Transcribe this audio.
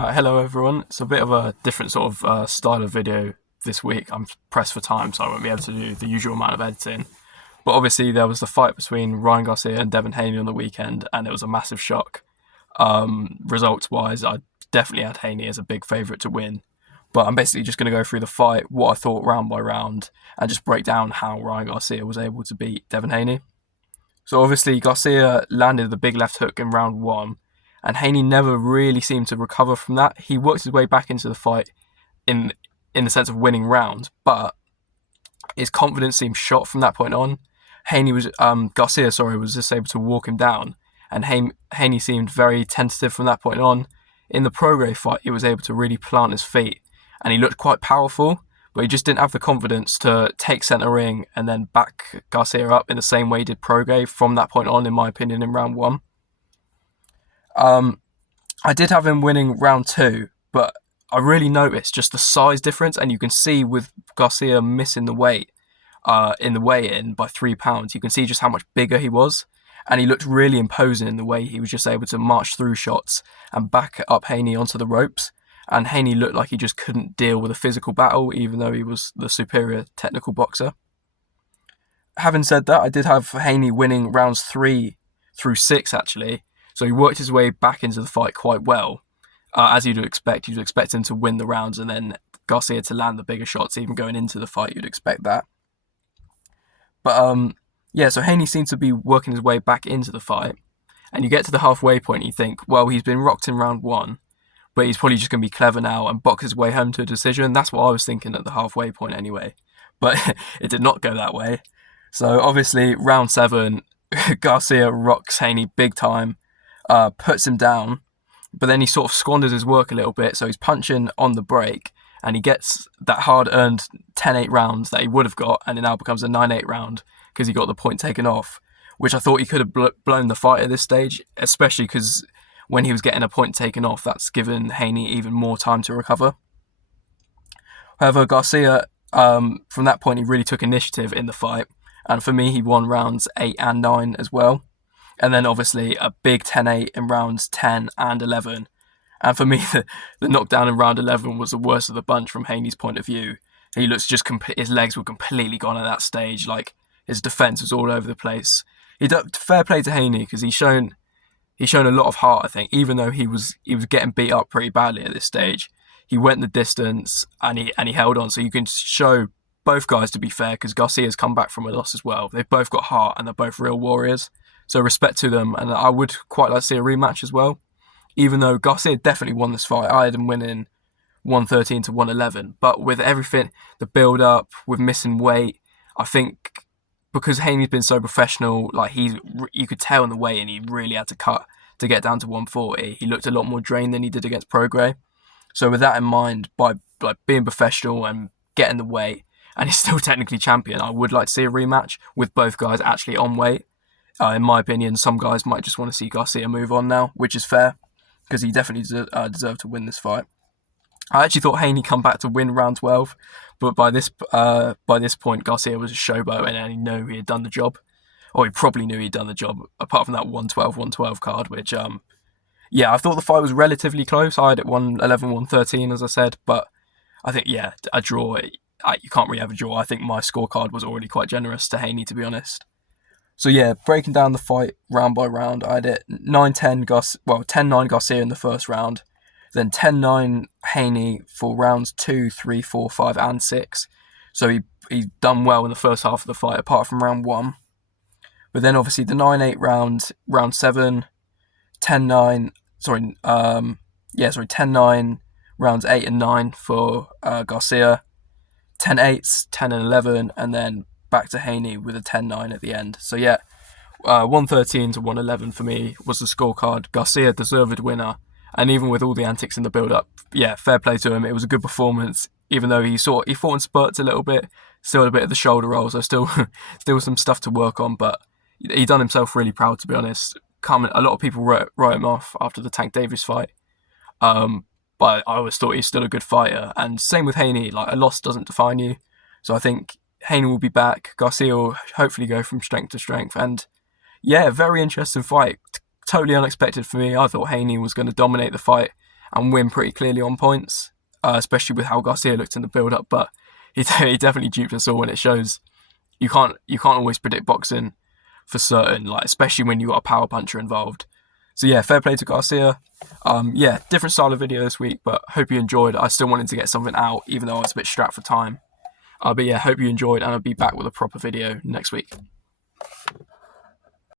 Hello everyone. It's a bit of a different sort of style of video this week. I'm pressed for time, so I won't be able to do the usual amount of editing. But obviously, there was the fight between Ryan Garcia and Devin Haney on the weekend, and it was a massive shock. Results-wise, I definitely had Haney as a big favourite to win. But I'm basically just going to go through the fight, what I thought round by round, and just break down how Ryan Garcia was able to beat Devin Haney. So obviously, Garcia landed the big left hook in round one, and Haney never really seemed to recover from that. He worked his way back into the fight in in the sense of winning rounds, but his confidence seemed shot from that point on. Garcia, was just able to walk him down, and Haney seemed very tentative from that point on. In the Prograis fight, he was able to really plant his feet, and he looked quite powerful, but he just didn't have the confidence to take centre ring and then back Garcia up in the same way he did Prograis from that point on, in my opinion, in round one. I did have him winning round two, but I really noticed just the size difference, and you can see with Garcia missing the weight in the weigh-in by 3 pounds, you can see just how much bigger he was, and he looked really imposing in the way he was just able to march through shots and back up Haney onto the ropes. And Haney looked like he just couldn't deal with a physical battle, even though he was the superior technical boxer. Having said that, I did have Haney winning rounds 3 through 6, actually. So he worked his way back into the fight quite well. As you'd expect, you'd expect him to win the rounds and then Garcia to land the bigger shots, even going into the fight, you'd expect that. But so Haney seemed to be working his way back into the fight. And you get to the halfway point and you think, well, he's been rocked in round one, but he's probably just going to be clever now and box his way home to a decision. That's what I was thinking at the halfway point anyway. But it did not go that way. So obviously, round 7, Garcia rocks Haney big time, puts him down, but then he sort of squanders his work a little bit, so he's punching on the break, and he gets that hard-earned 10-8 rounds that he would have got, and it now becomes a 9-8 round because he got the point taken off, which I thought he could have blown the fight at this stage, especially because when he was getting a point taken off, that's given Haney even more time to recover. However, Garcia, from that point, he really took initiative in the fight, and for me, he won rounds 8 and 9 as well. And then obviously a big 10-8 in rounds 10 and 11. And for me, the knockdown in round 11 was the worst of the bunch from Haney's point of view. He looks his legs were completely gone at that stage. Like, his defense was all over the place. Fair play to Haney, because he's shown a lot of heart, I think, even though he was getting beat up pretty badly at this stage. He went the distance and he held on. So you can show both guys, to be fair, because Garcia's come back from a loss as well. They've both got heart and they're both real warriors. So respect to them, and I would quite like to see a rematch as well. Even though Garcia definitely won this fight, I had him winning 113 to 111. But with everything, the build-up, with missing weight, I think because Haney's been so professional, like you could tell in the weight, and he really had to cut to get down to 140. He looked a lot more drained than he did against Prograis. So with that in mind, by being professional and getting the weight, and he's still technically champion, I would like to see a rematch with both guys actually on weight. In my opinion, some guys might just want to see Garcia move on now, which is fair, because he definitely deserved to win this fight. I actually thought Haney come back to win round 12, but by this point, Garcia was a showboat and he knew he had done the job. Or he probably knew he'd done the job, apart from that 112 card, which, I thought the fight was relatively close. I had it 111, 113, as I said, but I think, a draw, you can't really have a draw. I think my scorecard was already quite generous to Haney, to be honest. So breaking down the fight round by round, I had it 10-9 Garcia in the first round, then 10-9 Haney for rounds 2, 3, 4, 5, and 6. So he done well in the first half of the fight, apart from round 1. But then obviously the 9-8 round 7, 10-9, 10-9 rounds 8 and 9 for Garcia, 10-8s, 10 and 11, and then back to Haney with a 10-9 at the end. So 113 to 111 for me was the scorecard. Garcia, deserved winner. And even with all the antics in the build-up, fair play to him. It was a good performance, even though he fought in spurts a little bit, still had a bit of the shoulder roll, so still some stuff to work on, but he done himself really proud, to be honest. A lot of people wrote him off after the Tank Davis fight. But I always thought he's still a good fighter. And same with Haney, like, a loss doesn't define you. So I think Haney will be back. Garcia will hopefully go from strength to strength. And very interesting fight. Totally unexpected for me. I thought Haney was going to dominate the fight and win pretty clearly on points, especially with how Garcia looked in the build-up. But he definitely duped us all, and it shows. You can't always predict boxing for certain, like especially when you got a power puncher involved. So yeah, fair play to Garcia. Yeah, different style of video this week, but hope you enjoyed. I still wanted to get something out, even though I was a bit strapped for time. But yeah, hope you enjoyed, and I'll be back with a proper video next week.